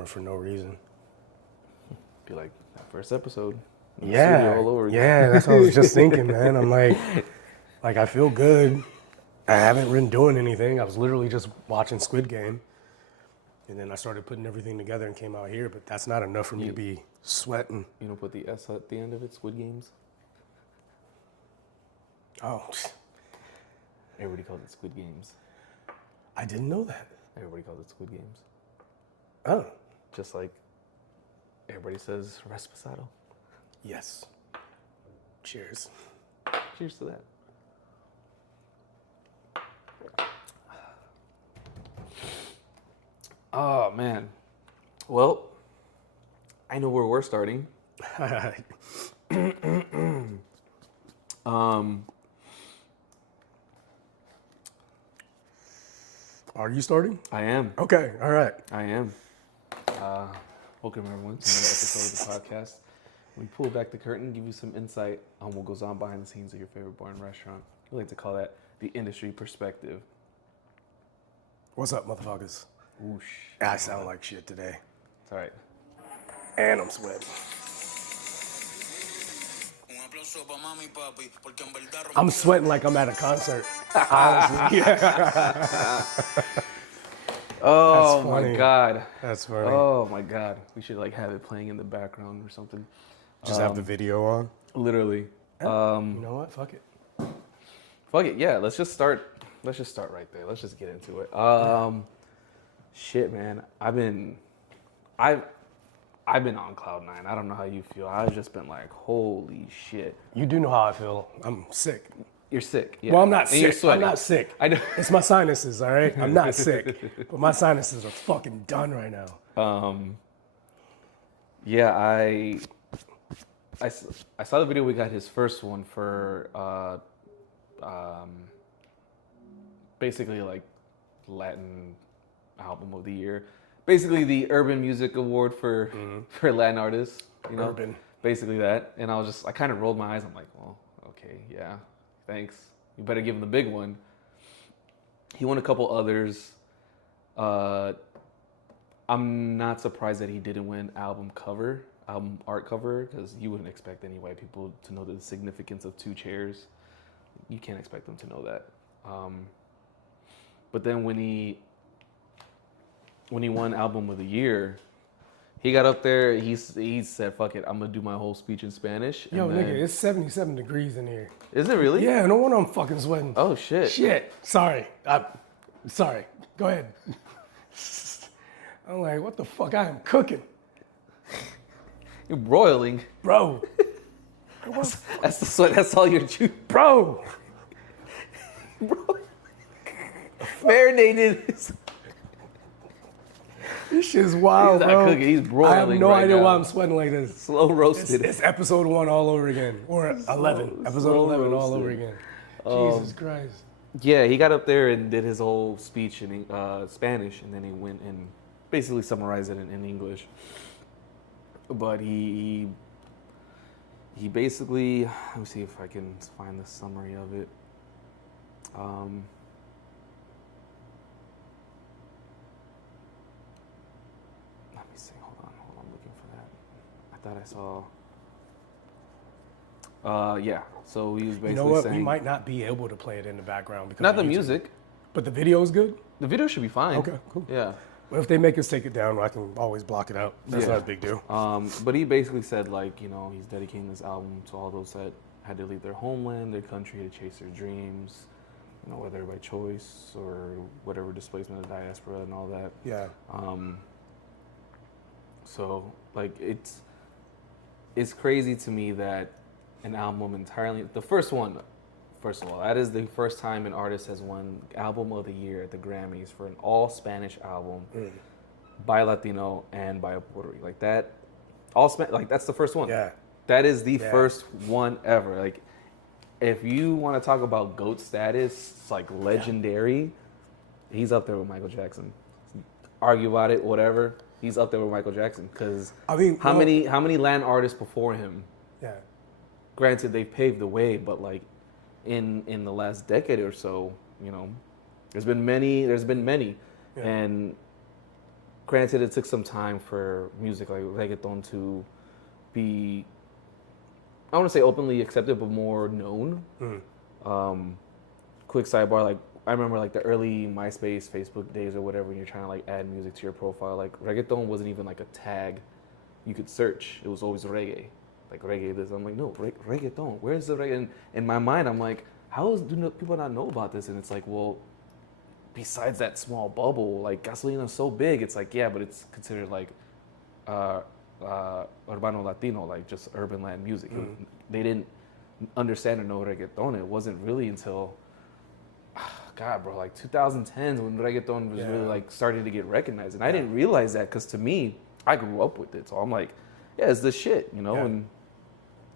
camera for no reason. Be like that first episode. Yeah, All over again. yeah, that's what I was just thinking, man. I'm like I feel good. I haven't been doing anything. I was literally just watching Squid Game. And then I started putting everything together and came out here, but that's not enough for me to be sweating. You don't put the S at the end of it, Squid Games? Oh, Everybody calls it Squid Games. I didn't know that. Everybody calls it Squid Games. Oh, Just like everybody says Resposado. yes. Cheers. Cheers to that. Oh, man. Well, I know where we're starting. Are you starting? I am. Okay, all right. I am. Welcome, everyone, to another episode of the podcast. We pull back the curtain, give you some insight on what goes on behind the scenes of your favorite bar and restaurant. We like to call that the industry perspective. What's up, motherfuckers? Whoosh. I sound like shit today. It's all right. And I'm sweating. I'm sweating like I'm at a concert. Honestly. Yeah. Oh, That's my funny. God. That's funny. Oh, my God. We should, like, have it playing in the background or something. Just have the video on. Literally. You know what? Fuck it. Fuck it. Yeah, let's just start right there. Let's just get into it. Shit, man. I've been on cloud nine. I don't know how you feel. I've just been like, holy shit. You do know how I feel. I'm sick. You're sick. Yeah. Well, I'm not And you're sick. I'm sweating. not sick. I know. It's my sinuses, all right? I'm not sick. But my sinuses are fucking done right now. Yeah, I saw the video. We got his first one for basically like Latin album of the year. Basically the Urban Music Award for Latin artists. You know? Urban. Basically that. And I kind of rolled my eyes. I'm like, well, okay, yeah, thanks. You better give him the big one. He won a couple others. I'm not surprised that he didn't win album art cover, because you wouldn't expect any white people to know the significance of two chairs. You can't expect them to know that. But then when he won album of the year, he got up there. He said, "Fuck it, I'm gonna do my whole speech in Spanish." Yo, and then, nigga, it's 77 degrees in here. is it really? Yeah, no wonder I'm fucking sweating. Oh shit. Shit. Sorry. Sorry. Go ahead. I'm like, what the fuck? I am cooking. You're broiling. Bro. That's the sweat. That's all you're chewing. Bro. Marinated. This shit's wild, He's not bro. cooking, he's broiling I have no right idea now. why I'm sweating like this. Slow roasted. It's episode 1 all over again. Or 11. Episode slow 11 all roasted. over again. Jesus Christ. Yeah, he got up there and did his whole speech in Spanish, and then he went and basically summarized it in English. But he basically, let me see if I can find the summary of it. Let me see. Hold on, I'm looking for that. I thought I saw. Yeah. So he was basically You know what? saying, We might not be able to play it in the background because not of the YouTube. music. But the video is good? The video should be fine. Okay, cool. Yeah. Well, if they make us take it down, I can always block it out. That's Yeah. not a big deal. But he basically said, like, you know, he's dedicating this album to all those that had to leave their homeland, their country to chase their dreams, you know, whether by choice or whatever, displacement of diaspora and all that. Yeah. So, like, it's crazy to me that an album entirely, the first one, first of all, that is the first time an artist has won Album of the Year at the Grammys for an all Spanish album by a Latino and by a Puerto Rican. Like that, like that's the first one. Yeah. That is the first one ever. Like, if you want to talk about GOAT status, it's like legendary. He's up there with Michael Jackson. Argue about it, whatever. He's up there with Michael Jackson because I mean, how many Latin artists before him? Yeah. Granted, they've paved the way, but like in the last decade or so, you know, there's been many, Yeah. and granted, it took some time for music like reggaeton to be, I want to say openly accepted, but more known. Quick sidebar, like I remember like the early MySpace, Facebook days or whatever, when you're trying to like add music to your profile, like reggaeton wasn't even like a tag you could search. It was always reggae, like reggae this. I'm like, no, reggaeton. Where's the reggae? And in my mind, I'm like, do people not know about this? And it's like, well, besides that small bubble, like Gasolina's so big. It's like, yeah, but it's considered like urbano Latino, like just urban land music. They didn't understand or know reggaeton. It wasn't really until, God, bro, like 2010s when reggaeton was really like starting to get recognized. And I didn't realize that because to me, I grew up with it. So I'm like, yeah, it's the shit, you know? Yeah. And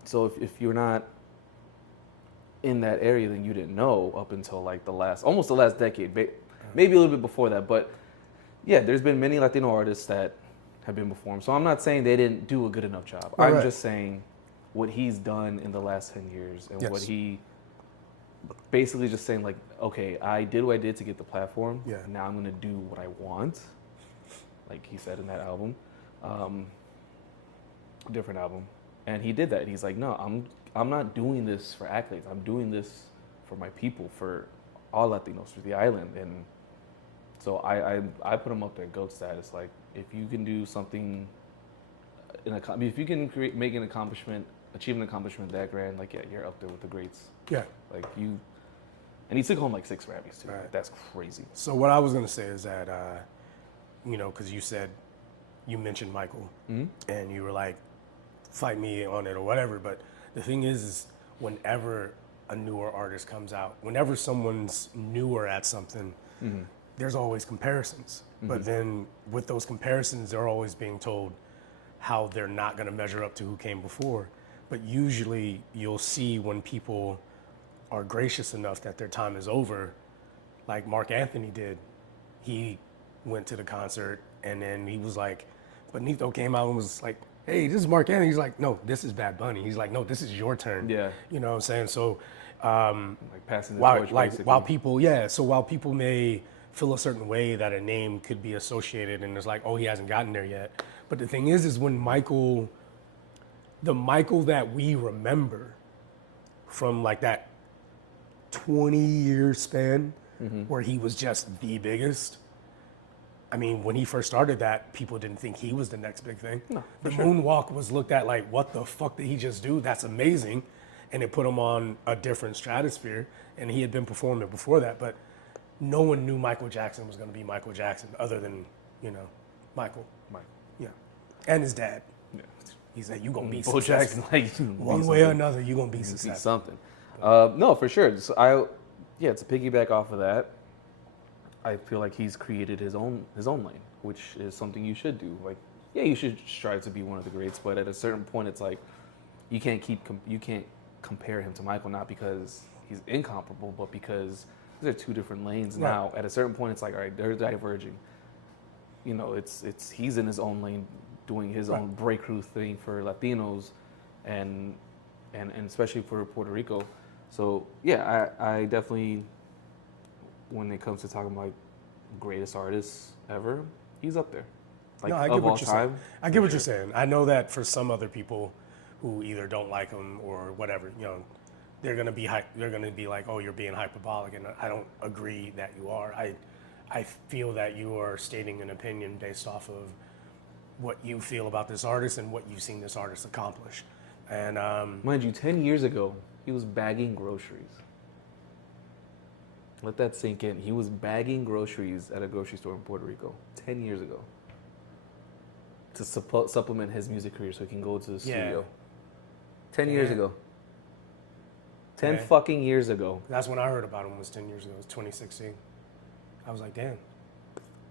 so if you're not in that area, then you didn't know up until like almost the last decade, maybe a little bit before that. But yeah, there's been many Latino artists that have been before him. So I'm not saying they didn't do a good enough job. I'm just saying what he's done in the last 10 years and what he basically just saying like, okay, I did what I did to get the platform. Yeah. Now I'm going to do what I want. Like he said in that album, different album. And he did that. He's like, no, I'm not doing this for accolades. I'm doing this for my people, for all Latinos, for the island. And so I put him up there, GOAT status. Like, if you can do something, if you can make an accomplishment, achieve an accomplishment that grand, like, yeah, you're up there with the greats. Yeah. Like, and he took home like 6 Grammys, too. Right. That's crazy. So what I was going to say is that, you know, because you mentioned Michael, and you were like, fight me on it or whatever. But the thing is whenever a newer artist comes out, whenever someone's newer at something, there's always comparisons. But then with those comparisons, they're always being told how they're not going to measure up to who came before. But usually you'll see when people are gracious enough that their time is over, like Mark Anthony did. He went to the concert and then he was like, Benito came out and was like, hey, this is Mark Anthony. He's like, no, this is Bad Bunny. He's like, no, this is your turn. Yeah. You know what I'm saying? So, like passing the torch, basically. While people may feel a certain way that a name could be associated and it's like, oh, he hasn't gotten there yet. But the thing is when the Michael that we remember from like that 20-year span where he was just the biggest, I mean, when he first started that, people didn't think he was the next big thing. No, the moonwalk was looked at like, what the fuck did he just do? That's amazing. And it put him on a different stratosphere. And he had been performing before that, but no one knew Michael Jackson was going to be Michael Jackson other than, you know, Michael. Yeah. And his dad. Yeah. He said, you going to be successful. Jackson, like, one way or another, you're going to be successful. Something. No, for sure. So to piggyback off of that, I feel like he's created his own lane, which is something you should do. Like, yeah, you should strive to be one of the greats, but at a certain point, it's like you can't compare him to Michael, not because he's incomparable, but because these are 2 different lanes. Right. Now, at a certain point, it's like, all right, they're diverging. You know, it's he's in his own lane, doing his own breakthrough thing for Latinos, and especially for Puerto Rico. So yeah, I definitely, when it comes to talking about greatest artists ever, he's up there. Like, no, I get what you're saying. I get what you're saying. I know that for some other people who either don't like him or whatever, you know, they're gonna be like, oh, you're being hyperbolic, and I don't agree that you are. I feel that you are stating an opinion based off of what you feel about this artist and what you've seen this artist accomplish. And mind you, 10 years ago, he was bagging groceries. Let that sink in. He was bagging groceries at a grocery store in Puerto Rico 10 years ago to supplement his music career so he can go to the studio. 10 years ago. 10 fucking years ago. That's when I heard about him, was 10 years ago. It was 2016. I was like, damn.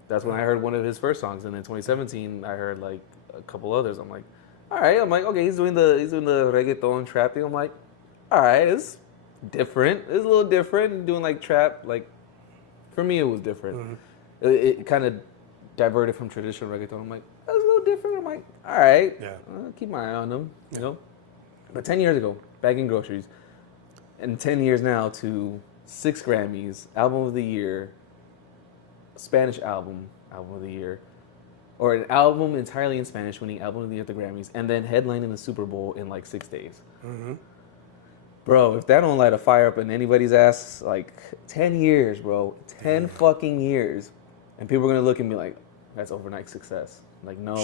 That's when I heard one of his first songs. And in 2017, I heard like a couple others. I'm like, all right. I'm like, okay, he's doing the reggaeton trap thing. I'm like, all right, it's different. It's a little different. Doing like trap, like for me, it was different. It kind of diverted from traditional reggaeton. I'm like, that's a little different. I'm like, all right, I'll keep my eye on them, you know. But 10 years ago, bagging groceries, and 10 years now to 6 Grammys, album of the year, Spanish album of the year, or an album entirely in Spanish, winning album of the year at the Grammys, and then headlining the Super Bowl in like 6 days. Mm-hmm. Bro, if that don't light a fire up in anybody's ass, like 10 years, bro, 10 fucking years, and people are gonna look at me like, that's overnight success. Like, no,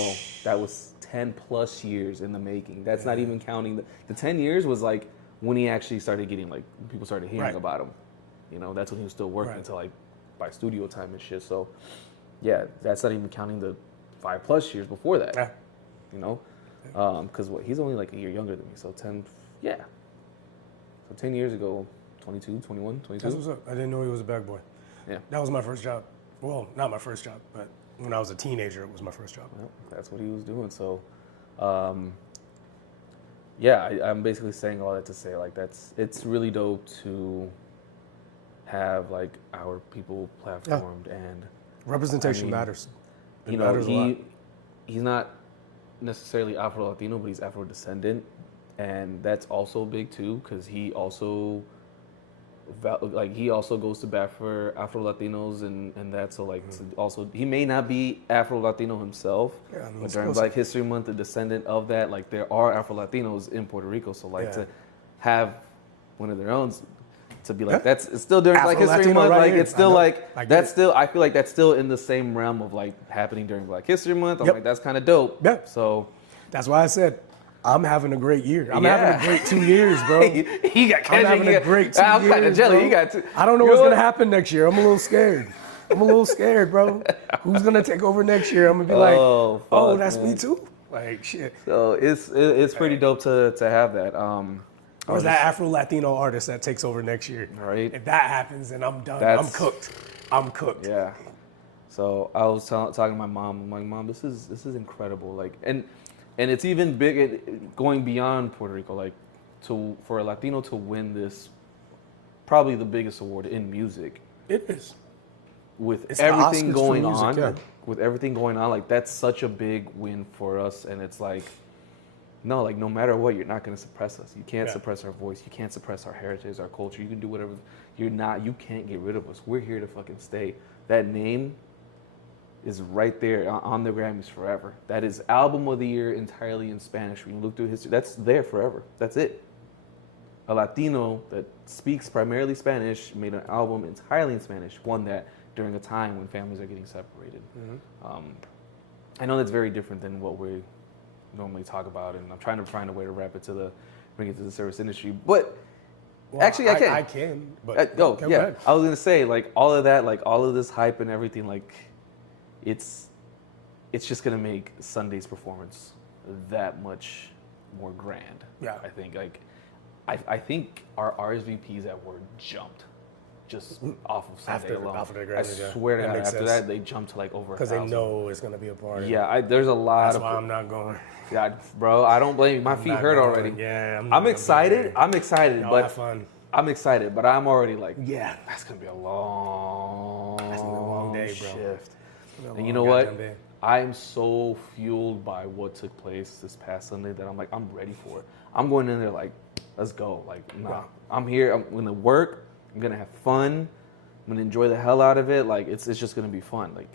that was 10 plus years in the making. That's not even counting the 10 years was like when he actually started getting like people started hearing about him. You know, that's when he was still working until like by studio time and shit. So yeah, that's not even counting the 5+ years before that. Yeah. You know, because he's only like a year younger than me. So 10, yeah. So 10 years ago, 22, 21, 22. That's what's up. I didn't know he was a bag boy. Yeah. That was my first job. Well, not my first job, but when I was a teenager, it was my first job. Well, that's what he was doing. So, yeah, I'm basically saying all that to say, like, it's really dope to have, like, our people platformed and representation matters. It matters a lot. He's not necessarily Afro-Latino, but he's Afro-descendant. And that's also big too, because he also goes to bat for Afro-Latinos and that. So like, also he may not be Afro-Latino himself, but during Black History Month, a descendant of that, like there are Afro-Latinos in Puerto Rico. So like to have one of their own, to be like it's still during Black History Month, like it's still like that's still, I feel like that's still in the same realm of like happening during Black History Month. I'm like, that's kind of dope. Yeah. So that's why I said, I'm having a great year. I'm having a great 2 years, bro. He got I'm having a great 2 years. I'm kind of jelly. Bro. You got two. I don't know what's gonna happen next year. I'm a little scared. Bro. Who's gonna take over next year? I'm gonna be like, that's me too. Like shit. So it's pretty dope to have that. Or that Afro-Latino artist that takes over next year. Right. If that happens, then I'm done. I'm cooked. Yeah. So I was talking to my mom. I'm like, Mom, this is incredible. Like, and it's even big going beyond Puerto Rico. Like, for a Latino to win this, probably the biggest award in music. It is. With everything going on, like that's such a big win for us. And it's like, no, like no matter what, you're not going to suppress us. You can't suppress our voice. You can't suppress our heritage, our culture. You can do whatever. You can't get rid of us. We're here to fucking stay. That name is right there on the Grammys forever. That is album of the year entirely in Spanish. When you look through history, that's there forever. That's it. A Latino that speaks primarily Spanish made an album entirely in Spanish, won that during a time when families are getting separated. Mm-hmm. I know that's very different than what we normally talk about, and I'm trying to find a way to bring it to the service industry. But actually, I can. But yeah, I was gonna say like all of that, like all of this hype and everything, like it's just gonna make Sunday's performance that much more grand. Yeah, I think I think our RSVPs at Word jumped just off of Sunday alone. I swear to God, after that they jumped to like over 1,000. Because they know it's gonna be a party. Yeah, there's a lot. That's why I'm not going. Yeah, bro, I don't blame you. My feet hurt already. Yeah, I'm excited. I'm excited, but have fun. I'm excited, but I'm already like, that's gonna be a long day, bro. Shift. And you know what? I'm so fueled by what took place this past Sunday that I'm like, I'm ready for it. I'm going in there like, let's go. Like, I'm here. I'm gonna work. I'm gonna have fun. I'm gonna enjoy the hell out of it. Like, it's just gonna be fun. Like,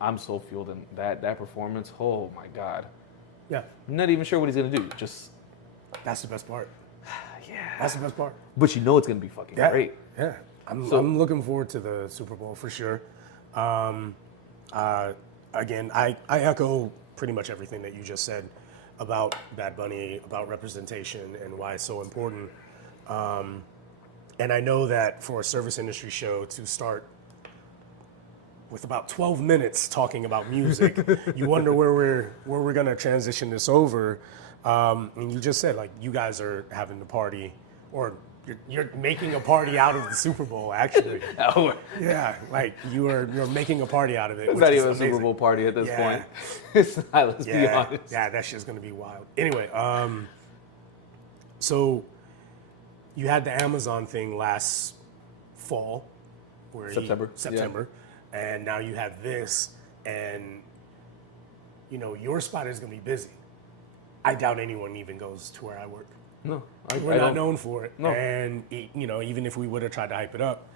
I'm so fueled, and that performance. Oh my God. Yeah. I'm not even sure what he's gonna do. Just that's the best part. Yeah. That's the best part. But you know it's gonna be fucking great. Yeah. I'm looking forward to the Super Bowl for sure. Again, I echo pretty much everything that you just said about Bad Bunny, about representation, and why it's so important. And I know that for a service industry show to start with about 12 minutes talking about music, you wonder where we're gonna transition this over. And you just said like you guys are having the party, or you're making a party out of the Super Bowl, actually. Yeah, like you're making a party out of it. It's not even a Super Bowl party at this point. It's not, let's be honest. Yeah, that shit's gonna be wild. Anyway, so you had the Amazon thing last fall, where September, and now you have this, and you know your spot is gonna be busy. I doubt anyone even goes to where I work. No, we're not known for it. No. And you know, even if we would have tried to hype it up,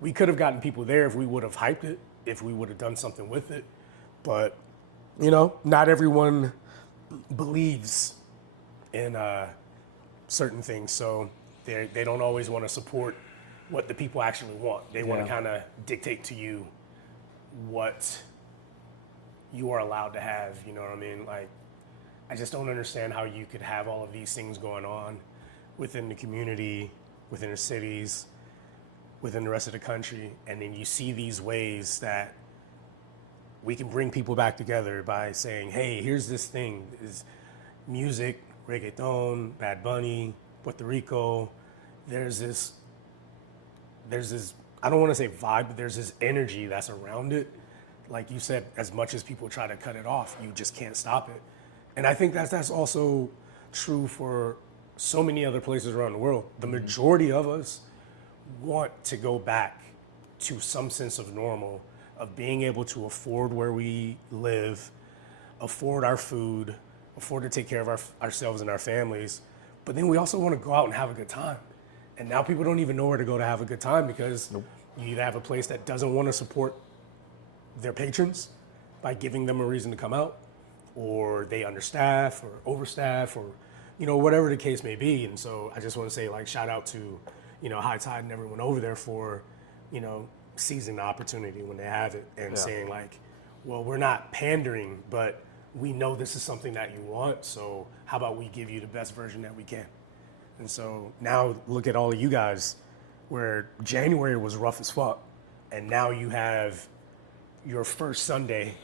we could have gotten people there if we would have hyped it, if we would have done something with it. But You know, not everyone believes in certain things, so they don't always want to support what the people actually want. They want to Yeah. kind of dictate to you what you are allowed to have. You know what I mean? Like, I just don't understand how you could have all of these things going on within the community, within the cities, within the rest of the country, and then you see these ways that we can bring people back together by saying, hey, here's this thing, is music, reggaeton, Bad Bunny, Puerto Rico. There's this, I don't want to say vibe, but there's this energy that's around it. Like you said, as much as people try to cut it off, you just can't stop it. And I think that's also true for so many other places around the world. The majority of us want to go back to some sense of normal, of being able to afford where we live, afford our food, afford to take care of ourselves and our families. But then we also want to go out and have a good time. And now people don't even know where to go to have a good time because you either have a place that doesn't want to support their patrons by giving them a reason to come out, or they understaff or overstaff, or whatever the case may be. And so I just want to say, like, shout out to High Tide and everyone over there for seizing the opportunity when they have it and saying, like, well, we're not pandering, but we know this is something that you want, so how about we give you the best version that we can. And so now look at all of you guys, where January was rough as fuck, and now you have your first Sunday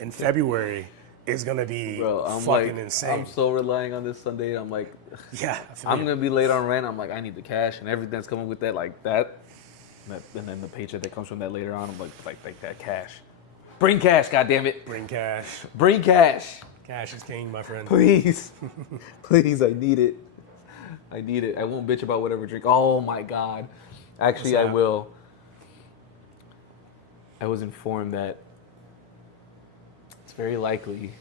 in February is gonna be fucking insane. I'm so relying on this Sunday. I'm like, yeah, I'm gonna be late on rent. I'm like, I need the cash, and everything that's coming with that, like that, and then the paycheck that comes from that later on. I'm like that cash. Bring cash, goddammit. Bring cash. Bring cash. Cash is king, my friend. Please, please, I need it. I need it. I won't bitch about whatever drink. Oh my God, actually, I will. I was informed that it's very likely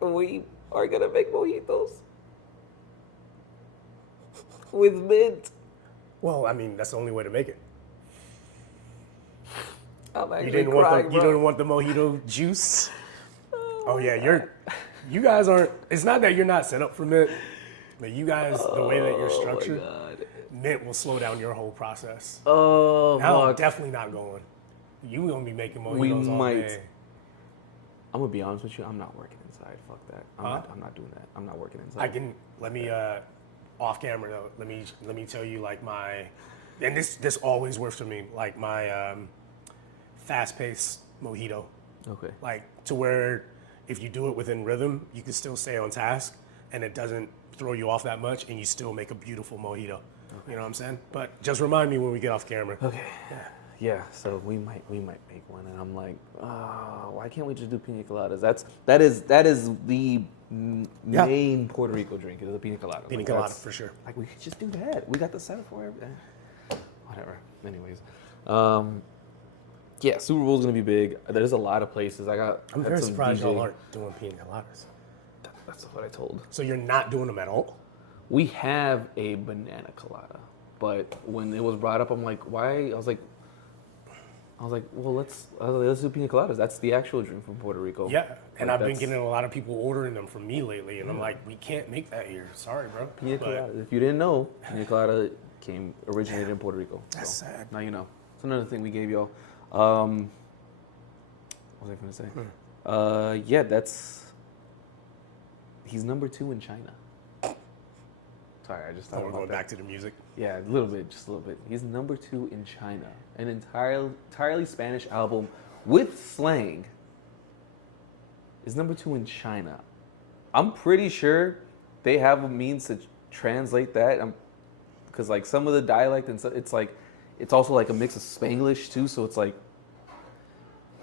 we are gonna make mojitos with mint. Well, I mean, that's the only way to make it. I'm actually You didn't want the mojito juice? Oh yeah, you guys aren't. It's not that you're not set up for mint, but you guys, the way that you're structured, mint will slow down your whole process. Oh, now I'm definitely not going. You gonna be making mojitos all day. I'm gonna be honest with you. I'm not working inside. Fuck that. I'm not doing that. I'm not working inside. Let me off camera though. Let me tell you, like, my, and this always works for me. Like my fast-paced mojito. Okay. Like, to where if you do it within rhythm, you can still stay on task, and it doesn't throw you off that much, and you still make a beautiful mojito. Okay. You know what I'm saying? But just remind me when we get off camera. Okay. Yeah. So we might make one, and I'm like, why can't we just do pina coladas? That is the main Puerto Rico drink, is a pina colada. Pina colada for sure. Like, we could just do that. We got the setup for it. Whatever. Anyways, yeah, Super Bowl's gonna be big. There's a lot of places. I'm very surprised y'all aren't doing pina coladas. That's what I told. So you're not doing them at all? We have a banana colada, but when it was brought up, I'm like, why? I was like, well, let's do pina coladas. That's the actual drink from Puerto Rico. Yeah, and I've been getting a lot of people ordering them from me lately, and I'm like, we can't make that here. Sorry, bro. Pina colada. If you didn't know, pina colada originated in Puerto Rico. That's sad. Now you know. It's another thing we gave y'all. What was I going to say? Yeah, he's number 2 in China. Sorry, I just thought we're going back to the music. Yeah, a little bit, just a little bit. He's number 2 in China. An entirely Spanish album with slang is number 2 in China. I'm pretty sure they have a means to translate that. Because like some of the dialect and stuff, it's also like a mix of Spanglish too. So it's like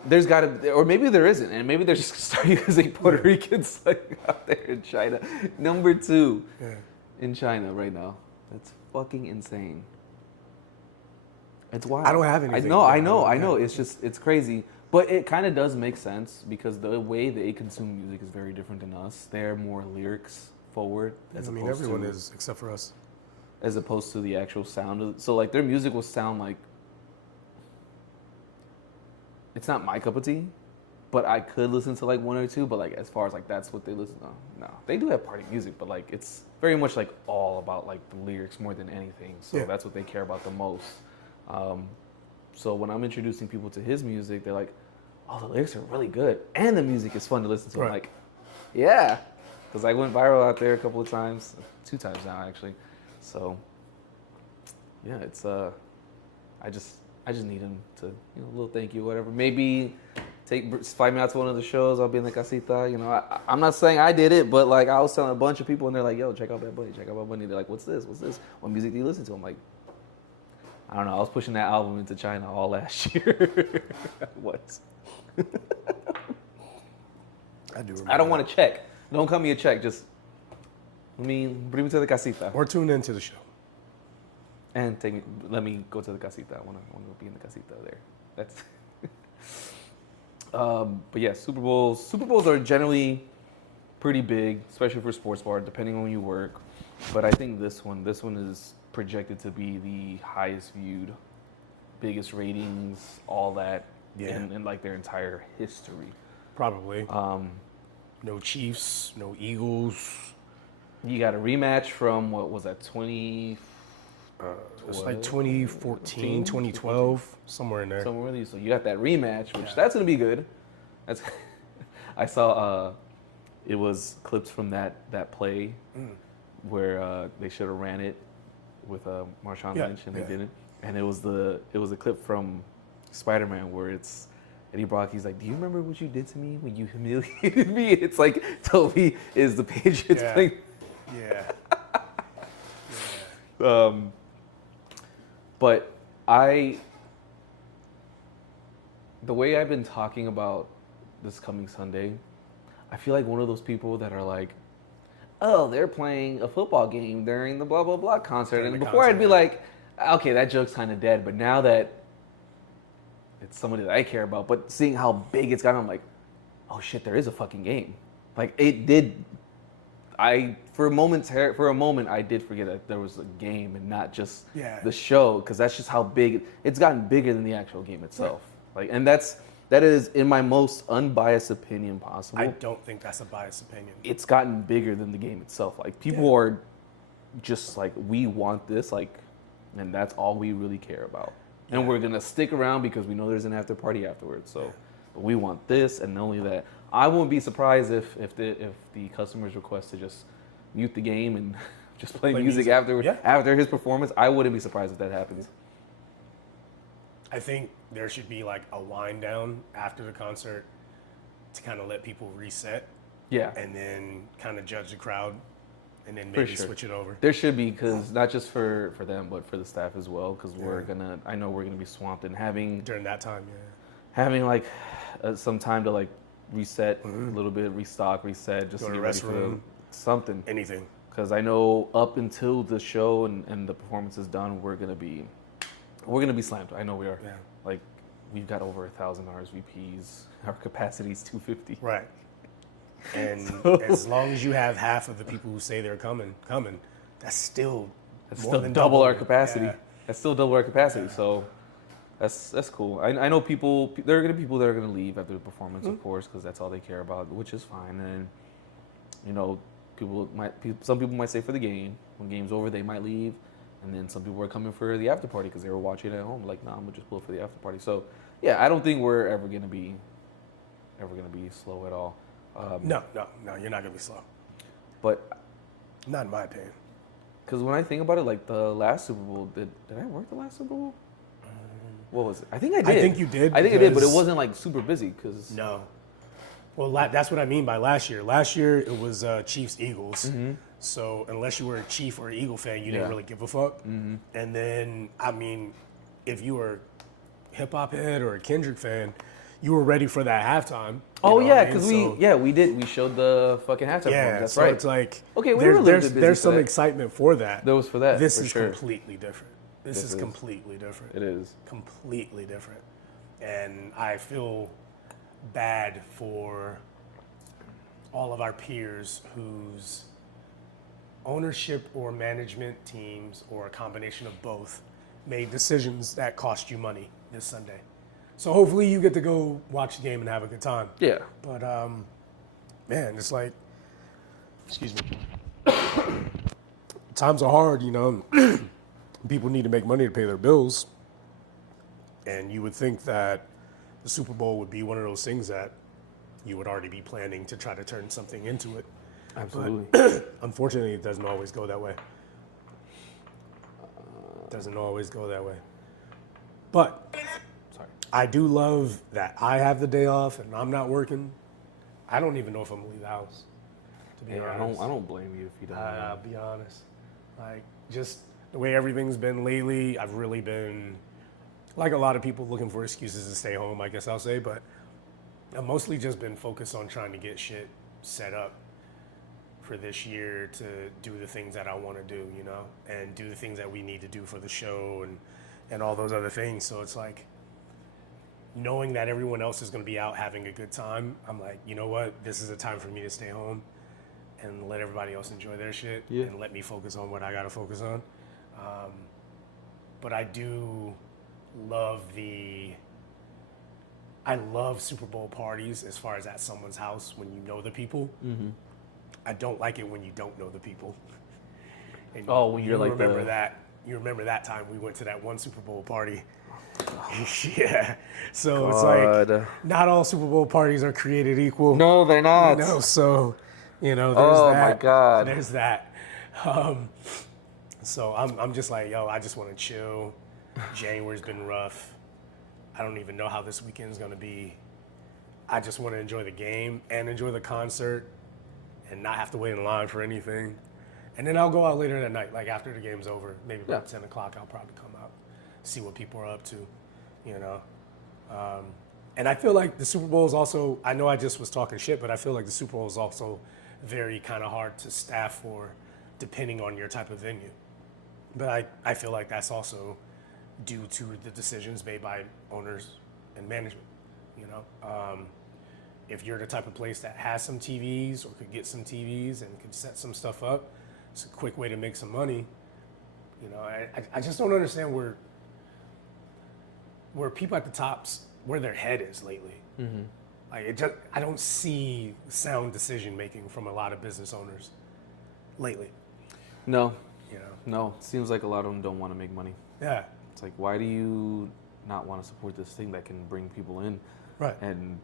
there's got to, or maybe there isn't, and maybe they're just starting using Puerto Ricans like out there in China. Number 2 in China right now. That's fucking insane. It's wild. I don't have anything. I know. It's crazy. But it kind of does make sense because the way they consume music is very different than us. They're more lyrics forward. Everyone is, except for us. As opposed to the actual sound. So like their music will sound like it's not my cup of tea, but I could listen to like one or two. But like as far as like that's what they listen to, no, they do have party music, but like it's very much like all about like the lyrics more than anything. So that's what they care about the most. So when I'm introducing people to his music, they're like, "Oh, the lyrics are really good, and the music is fun to listen to." I'm like, "Yeah," because I went viral out there a couple of times, 2 times now actually. So yeah, it's I just need him to, you know, a little thank you, whatever. Maybe fly me out to one of the shows. I'll be in the casita. You know, I'm not saying I did it, but like I was telling a bunch of people, and they're like, "Yo, check out Bad Bunny, check out Bad Bunny." They're like, "What's this? What's this? What music do you listen to?" I'm like, I don't know. I was pushing that album into China all last year. What? I do remember I don't want to check. Don't cut me a check. Just bring me to the casita. Or tune into the show. And let me go to the casita. I want to be in the casita there. That's. But yeah, Super Bowls. Super Bowls are generally pretty big, especially for sports bar, depending on when you work. But I think this one is projected to be the highest viewed, biggest ratings, all that in like their entire history. Probably. No Chiefs, no Eagles. You got a rematch from what was that, 20? It's like 2014, 2012, somewhere in there. Somewhere in there. So you got that rematch, which that's gonna be good. That's I saw it was clips from that play where they should have ran it with Marshawn Lynch and they didn't. And it was a clip from Spider-Man where it's Eddie Brock. He's like, "Do you remember what you did to me when you humiliated me?" It's like Toby is the Patriots playing. Yeah. But the way I've been talking about this coming Sunday, I feel like one of those people that are like, "Oh, they're playing a football game during the blah blah blah concert," and before I'd be like, "Okay, that joke's kind of dead," but now that it's somebody that I care about, but seeing how big it's gotten, I'm like, "Oh shit, there is a fucking game." Like it did. For a moment, I did forget that there was a game and not just the show, because that's just how big it's gotten, bigger than the actual game itself. Like, and that is in my most unbiased opinion possible. I don't think that's a biased opinion. It's gotten bigger than the game itself. Like people are just like, we want this, like, and that's all we really care about. And we're gonna stick around because we know there's an after party afterwards. So, but we want this, and not only that, I won't be surprised if the customers request to just mute the game and just play music after his performance. I wouldn't be surprised if that happens. I think there should be like a wind down after the concert to kind of let people reset. Yeah. And then kind of judge the crowd, and then maybe switch it over. There should be, because not just for them, but for the staff as well, because I know we're gonna be swamped, and having during that time, having like some time to like reset a little bit, restock, reset, just to get ready for something, anything. Because I know up until the show and the performance is done, we're gonna be slammed. I know we are. Yeah. Like we've got over 1,000 RSVPs. Our capacity is 250. Right. And as long as you have half of the people who say they're coming, that's still double our capacity. Yeah. That's still double our capacity. Yeah. So that's cool. I know people. There are gonna be people that are gonna leave after the performance, of course, because that's all they care about, which is fine. And you know, some people might stay for the game. When game's over, they might leave, and then some people are coming for the after party because they were watching at home. Like, nah, I'm gonna just pull for the after party. So yeah, I don't think we're ever gonna be slow at all. No, you're not gonna be slow. But not in my opinion. Because when I think about it, like the last Super Bowl, did I work the last Super Bowl? What was it? I think I did. I think you did. I think I did, but it wasn't like super busy because. No. Well, that's what I mean by last year. Last year it was Chiefs Eagles. Mm-hmm. So unless you were a Chief or Eagle fan, you didn't really give a fuck. Mm-hmm. And then I mean, if you were a hip hop head or a Kendrick fan, you were ready for that halftime. Oh yeah, because we did. We showed the fucking halftime. Yeah, that's so right. It's like okay, we were a little bit busy. There's some excitement for that. There was for that. This for is sure. completely different. This is completely different. It is completely different, and I feel bad for all of our peers whose ownership or management teams or a combination of both made decisions that cost you money this Sunday. So hopefully you get to go watch the game and have a good time. Yeah. But man, it's like, excuse me. Times are hard, you know. People need to make money to pay their bills. And you would think that the Super Bowl would be one of those things that you would already be planning to try to turn something into it. Absolutely. But unfortunately, it doesn't always go that way. Doesn't always go that way. But Sorry. I do love that I have the day off and I'm not working. I don't even know if I'm gonna leave the house. To be Hey, honest, I don't blame you if you don't. I'll be honest. Like, just the way everything's been lately, I've really been, like a lot of people, looking for excuses to stay home, I guess I'll say, but I've mostly just been focused on trying to get shit set up for this year to do the things that I want to do, you know, and do the things that we need to do for the show and all those other things. So it's like, knowing that everyone else is going to be out having a good time, I'm like, you know what, this is a time for me to stay home and let everybody else enjoy their shit and let me focus on what I got to focus on. But I do love I love Super Bowl parties as far as at someone's house when you know the people. Mm-hmm. I don't like it when you don't know the people. And when you're like remember that. You remember that time we went to that one Super Bowl party. Yeah. So it's like, not all Super Bowl parties are created equal. No, they're not. No, so, you know, there's that. Oh, my God. There's that. So I'm just like, yo, I just want to chill. January's been rough. I don't even know how this weekend's going to be. I just want to enjoy the game and enjoy the concert and not have to wait in line for anything. And then I'll go out later that night, like after the game's over, maybe about 10 o'clock, I'll probably come out, see what people are up to, you know. And I feel like the Super Bowl is also, I know I just was talking shit, but I feel like the Super Bowl is also very kind of hard to staff for depending on your type of venue. But I feel like that's also due to the decisions made by owners and management, you know. If you're the type of place that has some TVs or could get some TVs and could set some stuff up, it's a quick way to make some money. You know, I just don't understand where people at the tops, where their head is lately. Mm-hmm. Like I don't see sound decision making from a lot of business owners lately. No. You know. No. It seems like a lot of them don't want to make money. Yeah. It's like, why do you not want to support this thing that can bring people in, right, and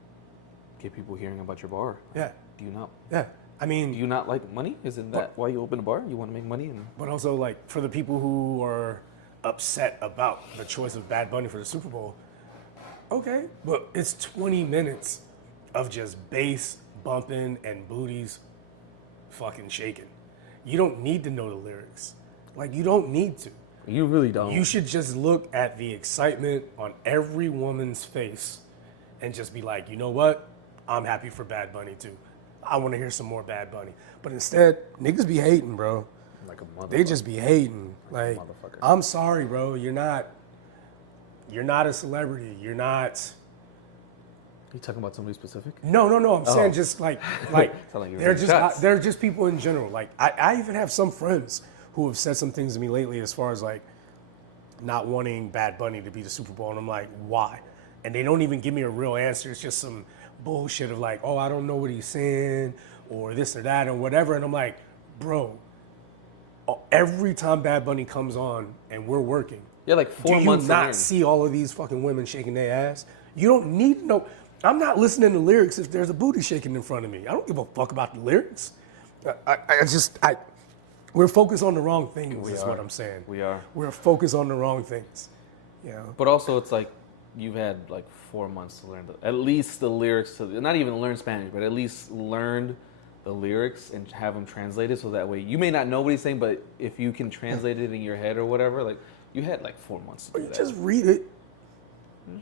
get people hearing about your bar? Yeah. Do you not? Yeah. I mean, do you not like money? Isn't that why you open a bar? You want to make money? But also, like, for the people who are upset about the choice of Bad Bunny for the Super Bowl, okay, but it's 20 minutes of just bass bumping and booties fucking shaking. You don't need to know the lyrics. Like, you don't need to. You really don't. You should just look at the excitement on every woman's face and just be like, you know what? I'm happy for Bad Bunny too. I want to hear some more Bad Bunny. But instead, niggas be hating, bro. Like a motherfucker. They just be hating. Like, motherfucker. I'm sorry, bro. You're not a celebrity. You're not. You talking about somebody specific? No. I'm saying just like they're just people in general. Like, I even have some friends who have said some things to me lately as far as like not wanting Bad Bunny to be the Super Bowl. And I'm like, why? And they don't even give me a real answer. It's just some bullshit of like, oh, I don't know what he's saying or this or that or whatever. And I'm like, bro, every time Bad Bunny comes on and we're working, like 4 months. Do you not see all of these fucking women shaking their ass? You don't need to know. I'm not listening to lyrics if there's a booty shaking in front of me. I don't give a fuck about the lyrics. We're focused on the wrong things, is what I'm saying. We are. We're focused on the wrong things. You know? But also, it's like you've had like 4 months to learn at least the lyrics, not even learn Spanish, but at least learn the lyrics and have them translated so that way you may not know what he's saying, but if you can translate it in your head or whatever, like you had like 4 months to do that. Just read it.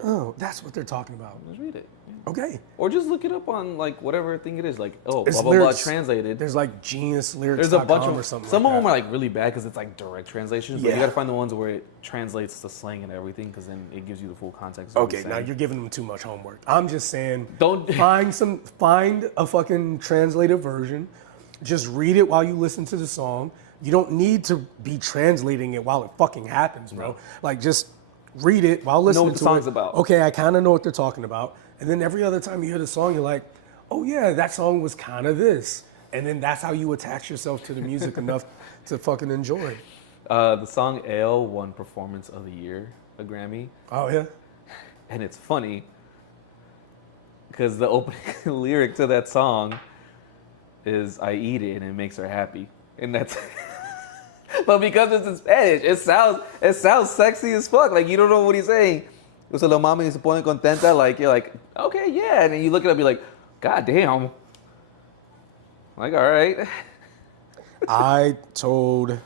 Oh, that's what they're talking about. Just read it. Yeah. Okay. Or just look it up on like whatever thing it is, like blah It's blah lyrics. blah translated. There's like Genius Lyrics. There's a bunch of or something. some like of them that. are like really bad because it's like direct translations, but you gotta find the ones where it translates the slang and everything, because then it gives you the full context. Of Okay, now you're giving them too much homework. I'm just saying, Don't- find a fucking translated version. Just read it while you listen to the song. You don't need to be translating it while it fucking happens, bro. No. Like, just read it while listening what the to song's it. about. Okay, I kind of know what they're talking about. And then every other time you hear the song, you're like, oh yeah, that song was kind of this. And then that's how you attach yourself to the music enough to fucking enjoy it. The song Ale won Performance of the Year, a Grammy. Oh yeah? And it's funny because the opening lyric to that song is I eat it and it makes her happy. And that's but because it's in Spanish, it sounds sexy as fuck. Like you don't know what he's saying. So la mami se pone contenta, like you're like, okay, yeah. And then you look it up, you're like, God damn. Like, all right. I told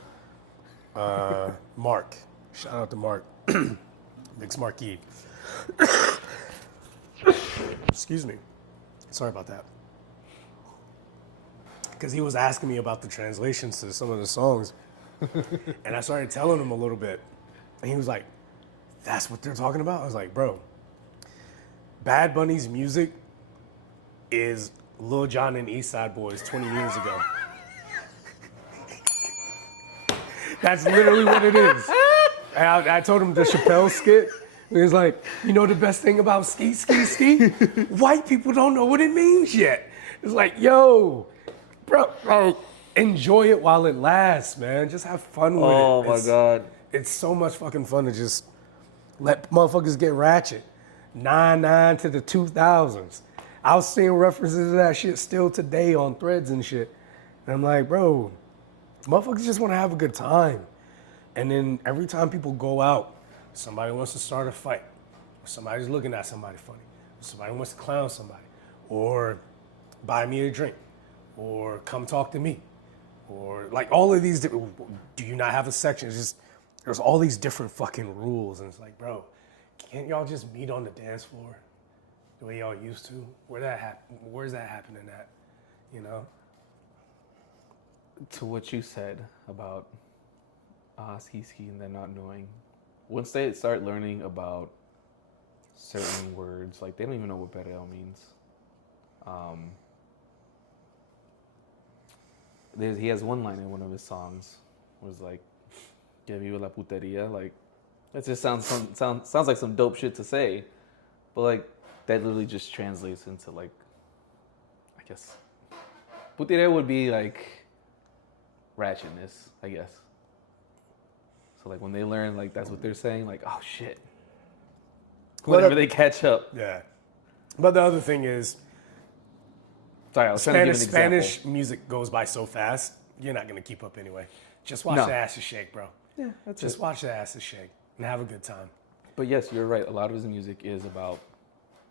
Mark, shout out to Mark, Mix Marquis. Excuse me. Sorry about that. Because he was asking me about the translations to some of the songs. And I started telling him a little bit. And he was like, that's what they're talking about? I was like, bro, Bad Bunny's music is Lil Jon and East Side Boys 20 years ago. That's literally what it is. And I told him the Chappelle skit. He was like, you know the best thing about ski, ski, ski? White people don't know what it means yet. It's like, yo, bro, enjoy it while it lasts, man. Just have fun with it. Oh my God. It's so much fucking fun to just let motherfuckers get ratchet. 99 to the 2000s. I was seeing references to that shit still today on threads and shit. And I'm like, bro, motherfuckers just want to have a good time. And then every time people go out, somebody wants to start a fight. Somebody's looking at somebody funny. Somebody wants to clown somebody. Or buy me a drink. Or come talk to me. Or like all of these, do you not have a section? It's just, there's all these different fucking rules. And it's like, bro, can't y'all just meet on the dance floor the way y'all used to? Where's that happening at? You know? To what you said about ski and then not knowing. Once they start learning about certain words, like they don't even know what perreo means. He has one line in one of his songs, was like, "Que viva la puteria." Like, that just sounds like some dope shit to say, but like that literally just translates into like, I guess, puteria would be like ratchetness, I guess. So like when they learn like that's what they're saying, like, oh shit. Whenever they catch up. Yeah. But the other thing is, Sorry, I was trying to give an example. Spanish music goes by so fast, you're not going to keep up anyway. Just watch No. the asses shake, bro. Yeah, that's Just it. watch the asses shake and have a good time. But yes, you're right. A lot of his music is about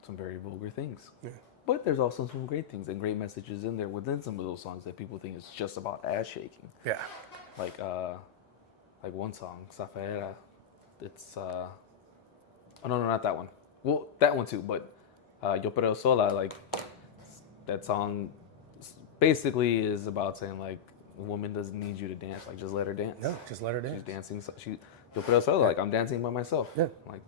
some very vulgar things. Yeah. But there's also some great things and great messages in there within some of those songs that people think is just about ass shaking. Yeah. Like one song, Zafaera. It's oh no, not that one. Well, that one too, but Yo Pero Sola, like that song basically is about saying like a woman doesn't need you to dance, like just let her dance. No, just let her She's dance. dancing. Yo Pero Sola, like I'm dancing by myself. Yeah. Like,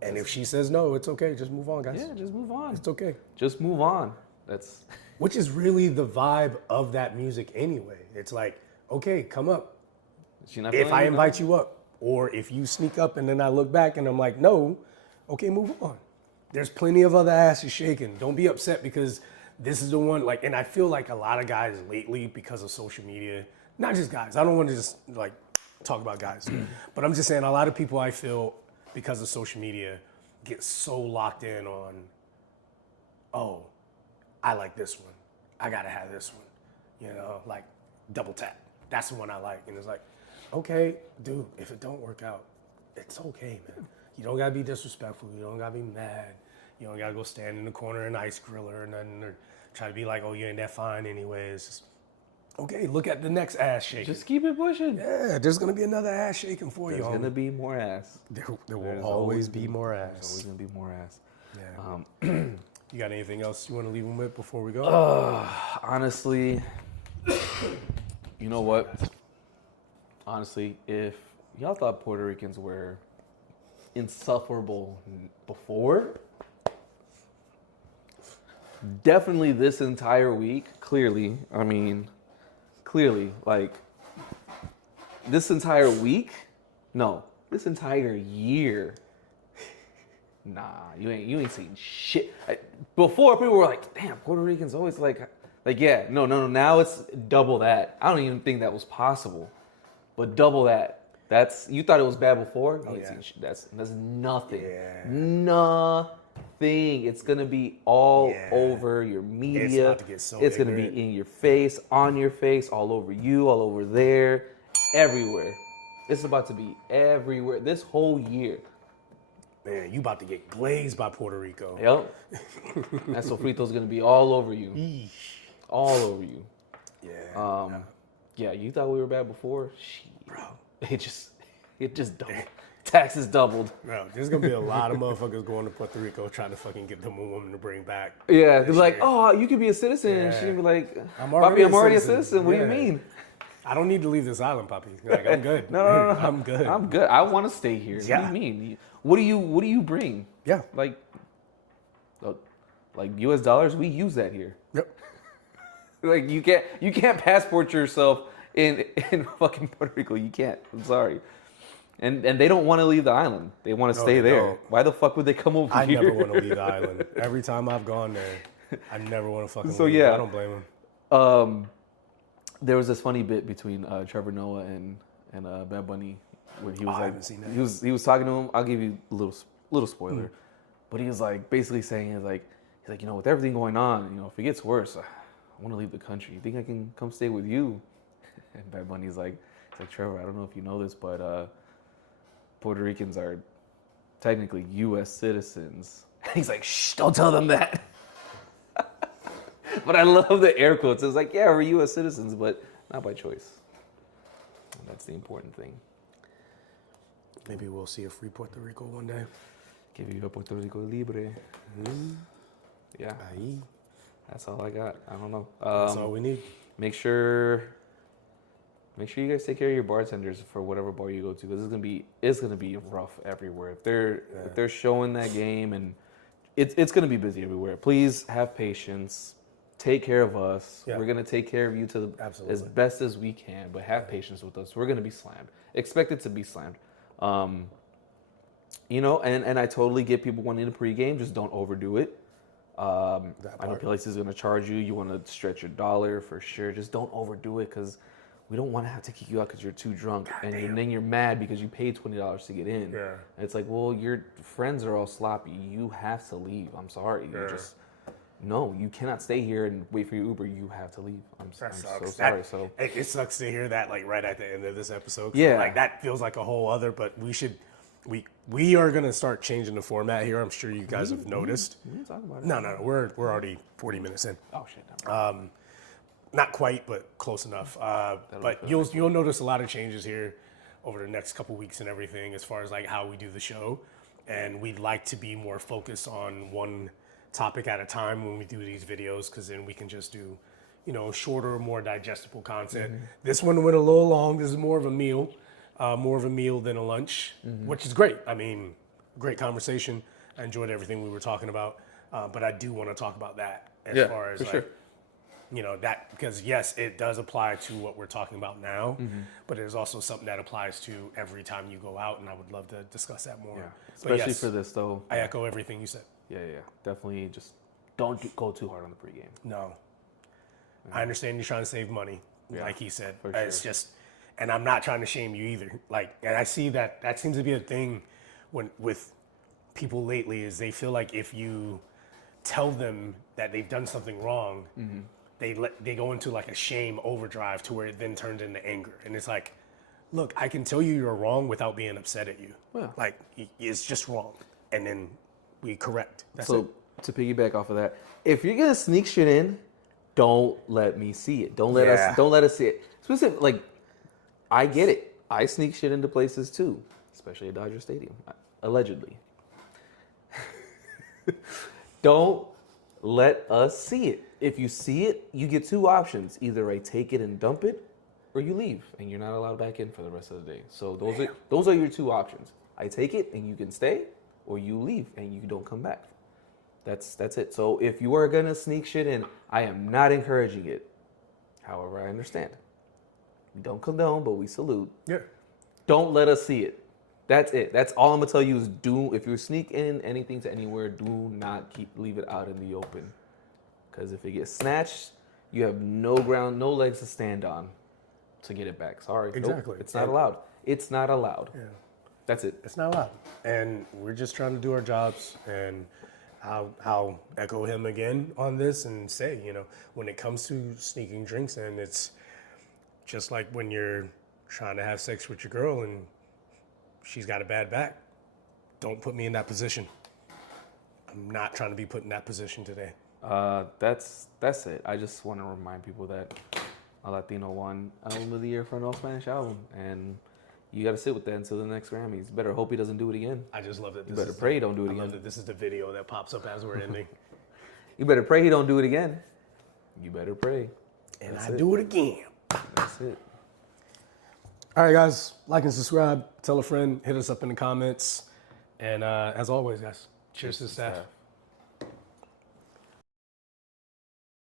And if she says no, it's okay. Just move on, guys. yeah, just move on. It's okay. Just move on. That's Which is really the vibe of that music anyway. It's like, okay, come up. she not If feeling I you, invite you up, or if you sneak up and then I look back and I'm like, no, okay, move on. There's plenty of other asses shaking. Don't be upset because this is the one, like, and I feel like a lot of guys lately, because of social media, not just guys, I don't want to just like talk about guys, but I'm just saying a lot of people I feel because of social media get so locked in on, oh, I like this one. I gotta have this one. You know, like double tap. That's the one I like. And it's like, okay, dude, if it don't work out, it's okay, man. You don't gotta be disrespectful. You don't gotta be mad. You don't gotta go stand in the corner and ice griller or nothing, or try to be like, oh, you ain't that fine anyway. It's just, okay, look at the next ass shaking. just keep it pushing. Yeah, there's gonna be another ass shaking for There's you. gonna be more ass. There will There's always be more There's ass. always gonna be more ass. Yeah. You got anything else you want to leave them with before we go? Honestly, you know what? Honestly, if y'all thought Puerto Ricans were insufferable before, definitely this entire week, clearly, like, this entire week, no, this entire year Nah, you ain't seen shit. Before people were like, damn, Puerto Ricans always like yeah, no. Now it's double that. I don't even think that was possible, but double that. That's you thought it was bad before. You ain't seen shit. That's nothing. Yeah. Nothing. It's gonna be all over your media. It's about to get so It's gonna ignorant. be in your face, on your face, all over you, all over there, everywhere. It's about to be everywhere. This whole year. Man, you about to get glazed by Puerto Rico. Yep. That sofrito's gonna be all over you. Eesh. All over you. Yeah. Yeah, you thought we were bad before? Shit. Bro. It just doubled. Taxes doubled. Bro, there's gonna be a lot of motherfuckers going to Puerto Rico trying to fucking get them a woman to bring back. Yeah, they're like, oh, you could be a citizen. And she'd be like, I'm already a citizen. What do you mean? I don't need to leave this island, puppy. Like, I'm good. No. I'm good. I'm good. I want to stay here. Yeah. What do you mean? What do you bring? Yeah. Like US dollars, we use that here. Yep. Like you can't passport yourself in fucking Puerto Rico. You can't. I'm sorry. And they don't want to leave the island. They want to stay there. Don't. Why the fuck would they come over I here? never want to leave the island. Every time I've gone there, I never want to fucking So, leave. yeah. I don't blame them. There was this funny bit between Trevor Noah and Bad Bunny when he was I like, haven't seen that. he was talking to him. I'll give you a little spoiler, but he was like basically saying he's like with everything going on, if it gets worse, I want to leave the country. You think I can come stay with you? And Bad Bunny's like, Trevor, I don't know if you know this, but Puerto Ricans are technically U.S. citizens. He's like, shh, don't tell them that. But I love the air quotes. It's like, yeah, we're U.S. citizens, but not by choice. And that's the important thing. Maybe we'll see a free Puerto Rico one day. Que viva Puerto Rico libre. Yeah, Ahí. that's all I got. I don't know. That's all we need. Make sure you guys take care of your bartenders for whatever bar you go to, because it's gonna be rough everywhere. If they're showing that game, and it's gonna be busy everywhere. Please have patience. Take care of us. Yeah. We're gonna take care of you as best as we can, but have patience with us. We're gonna be slammed. Expect it to be slammed. And I totally get people wanting to pregame. Just don't overdo it. I know places are gonna charge you. You want to stretch your dollar for sure. Just don't overdo it, because we don't want to have to kick you out because you're too drunk, and then you're mad because you paid $20 to get in. Yeah. And it's like, well, your friends are all sloppy. You have to leave. I'm sorry. No, you cannot stay here and wait for your Uber. You have to leave. I'm so sorry. It sucks to hear that like right at the end of this episode. 'Cause, Yeah. like that feels like a whole other. But we are gonna start changing the format here. I'm sure you guys have noticed. We didn't talk about it. No. We're already 40 minutes in. Oh shit. Never mind. Not quite, but close enough. But you'll notice a lot of changes here over the next couple weeks and everything, as far as like how we do the show. And we'd like to be more focused on one topic at a time when we do these videos, because then we can just do, shorter, more digestible content. This one went a little long. This is more of a meal than a lunch, which is great. I mean, great conversation. I enjoyed everything we were talking about, but I do want to talk about that as far as sure. that, because yes, it does apply to what we're talking about now, but there's also something that applies to every time you go out, and I would love to discuss that more. Yeah. But Especially yes, for this though. I echo everything you said. Yeah. Definitely just don't go too hard on the pregame. No. I understand you're trying to save money, like he said. for It's sure. just, and I'm not trying to shame you either. Like, and I see that seems to be a thing with people lately, is they feel like if you tell them that they've done something wrong, they go into like a shame overdrive to where it then turns into anger. And it's like, look, I can tell you you're wrong without being upset at you. Yeah. Like, it's just wrong. And then we correct. That's So it. to piggyback off of that, if you're gonna sneak shit in, don't let me see it. Don't let us see it. Specific, like, I get it. I sneak shit into places too, especially at Dodger Stadium, allegedly. Don't let us see it. If you see it, you get two options: either I take it and dump it, or you leave, and you're not allowed back in for the rest of the day. So those are your two options. I take it and you can stay, or you leave and you don't come back. That's it. So if you are gonna sneak shit in, I am not encouraging it. However, I understand. We don't condone, but we salute. Yeah. Don't let us see it. That's it. That's all I'm gonna tell you is if you sneak in anything to anywhere, do not leave it out in the open. Because if it gets snatched, you have no ground, no legs to stand on to get it back. Sorry. Exactly. Nope, it's not allowed. It's not allowed. Yeah. That's it. It's not allowed. And we're just trying to do our jobs, and I'll echo him again on this and say, when it comes to sneaking drinks in, it's just like when you're trying to have sex with your girl and she's got a bad back. Don't put me in that position. I'm not trying to be put in that position today. That's it. I just want to remind people that a Latino won Album of the Year for an all-Spanish album, and you got to sit with that until the next Grammys. Better hope he doesn't do it again. I just love that. You better pray he don't do it again. I love that this is the video that pops up as we're ending. You better pray he don't do it again. You better pray. And I do it again. That's it. All right, guys. Like and subscribe. Tell a friend. Hit us up in the comments. And as always, guys, cheers to the staff.